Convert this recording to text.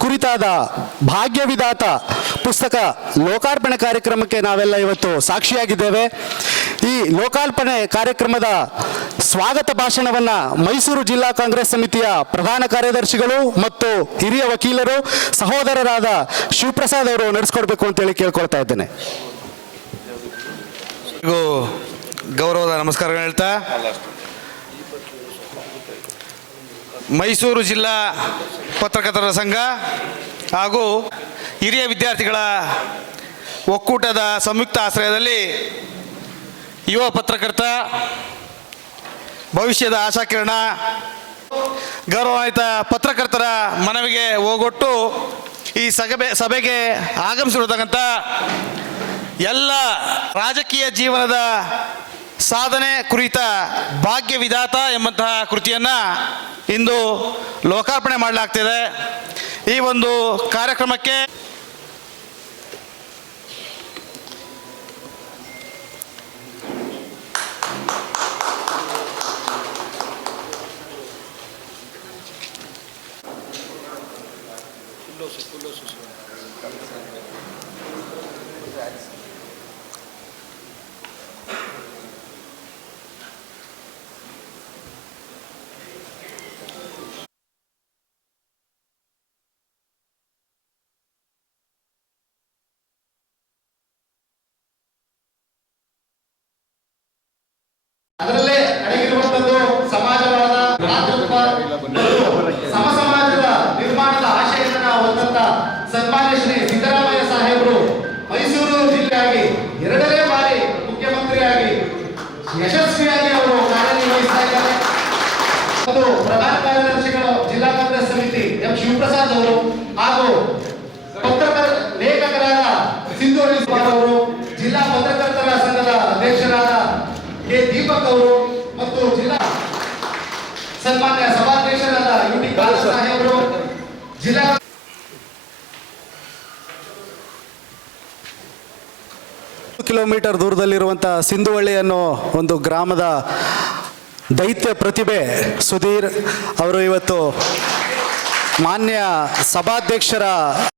ಕುರಿತಾದ ಭಾಗ್ಯವಿಧಾತ ಪುಸ್ತಕ ಲೋಕಾರ್ಪಣೆ ಕಾರ್ಯಕ್ರಮಕ್ಕೆ ನಾವೆಲ್ಲ ಇವತ್ತು ಸಾಕ್ಷಿಯಾಗಿದ್ದೇವೆ. ಈ ಲೋಕಾರ್ಪಣೆ ಕಾರ್ಯಕ್ರಮದ ಸ್ವಾಗತ ಭಾಷಣವನ್ನು ಮೈಸೂರು ಜಿಲ್ಲಾ ಕಾಂಗ್ರೆಸ್ ಸಮಿತಿಯ ಪ್ರಧಾನ ಕಾರ್ಯದರ್ಶಿಗಳು ಮತ್ತು ಹಿರಿಯ ವಕೀಲರು ಸಹೋದರರಾದ ಶಿವಪ್ರಸಾದ್ ಅವರು ನಡೆಸ್ಕೊಡ್ಬೇಕು ಅಂತೇಳಿ ಕೇಳ್ಕೊಳ್ತಾ ಇದ್ದೇನೆ. ಗೌರವದ ನಮಸ್ಕಾರಗಳು ಹೇಳ್ತಾ, ಮೈಸೂರು ಜಿಲ್ಲಾ ಪತ್ರಕರ್ತರ ಸಂಘ ಹಾಗೂ ಹಿರಿಯ ವಿದ್ಯಾರ್ಥಿಗಳ ಒಕ್ಕೂಟದ ಸಂಯುಕ್ತ ಆಶ್ರಯದಲ್ಲಿ ಯುವ ಪತ್ರಕರ್ತ ಭವಿಷ್ಯದ ಆಶಾಕಿರಣ ಗೌರವಾನ್ವಿತ ಪತ್ರಕರ್ತರ ಮನವಿಗೆ ಹೋಗೊಟ್ಟು ಈ ಸಭೆಗೆ ಆಗಮಿಸಿರತಕ್ಕಂಥ ಎಲ್ಲ ರಾಜಕೀಯ ಜೀವನದ ಸಾಧನೆ ಕುರಿತ ಭಾಗ್ಯವಿಧಾತ ಎಂಬಂತಹ ಕೃತಿಯನ್ನು ಇಂದು ಲೋಕಾರ್ಪಣೆ ಮಾಡಲಾಗ್ತಿದೆ. ಈ ಒಂದು ಕಾರ್ಯಕ್ರಮಕ್ಕೆ ಅದರಲ್ಲೇ ಅಡಗಿರುವಂತದ್ದು ಸಮಾಜವಾದ, ಭ್ರಾತೃತ್ವ, ಸಮ ಸಮಾಜದ ನಿರ್ಮಾಣದ ಆಶಯವನ್ನು ಹೊಂದಂತ ಸನ್ಮಾನ್ಯ ಶ್ರೀ ಸಿದ್ದರಾಮಯ್ಯ ಸಾಹೇಬರು ಮೈಸೂರು ಜಿಲ್ಲೆಯಾಗಿ 2ನೇ ಬಾರಿ ಮುಖ್ಯಮಂತ್ರಿಯಾಗಿ ಯಶಸ್ವಿಯಾಗಿ ಅವರು ಕಾರ್ಯನಿರ್ವಹಿಸ್ತಾ ಇದ್ದಾರೆ. ಮತ್ತು ಪ್ರಧಾನ ಕಾರ್ಯದರ್ಶಿಗಳು ಜಿಲ್ಲಾ ಕಾಂಗ್ರೆಸ್ ಸಮಿತಿ ಎಂ ಶಿವಪ್ರಸಾದ್ ಅವರು ಹಾಗೂ ಲೇಖಕರಾದ ಸಿಂಧೂರಿ ಅವರು, ಜಿಲ್ಲಾ ಪತ್ರಕರ್ತರ ಸಂಘದ ಅಧ್ಯಕ್ಷರಾದ ಕೆ ದೀಪಕ್ ಅವರು ಮತ್ತು ಜಿಲ್ಲಾ ಸನ್ಮಾನ್ಯ ಸಭಾಧ್ಯಕ್ಷರಾದ ಯುಟಿ ಸಾಹೇಬರು, ಜಿಲ್ಲಾ ಕಿಲೋಮೀಟರ್ ದೂರದಲ್ಲಿರುವಂಥ ಸಿಂಧುವಳ್ಳಿ ಅನ್ನೋ ಒಂದು ಗ್ರಾಮದ ದೈತ್ಯ ಪ್ರತಿಭೆ ಸುಧೀರ್ ಅವರು ಇವತ್ತು ಮಾನ್ಯ ಸಭಾಧ್ಯಕ್ಷರ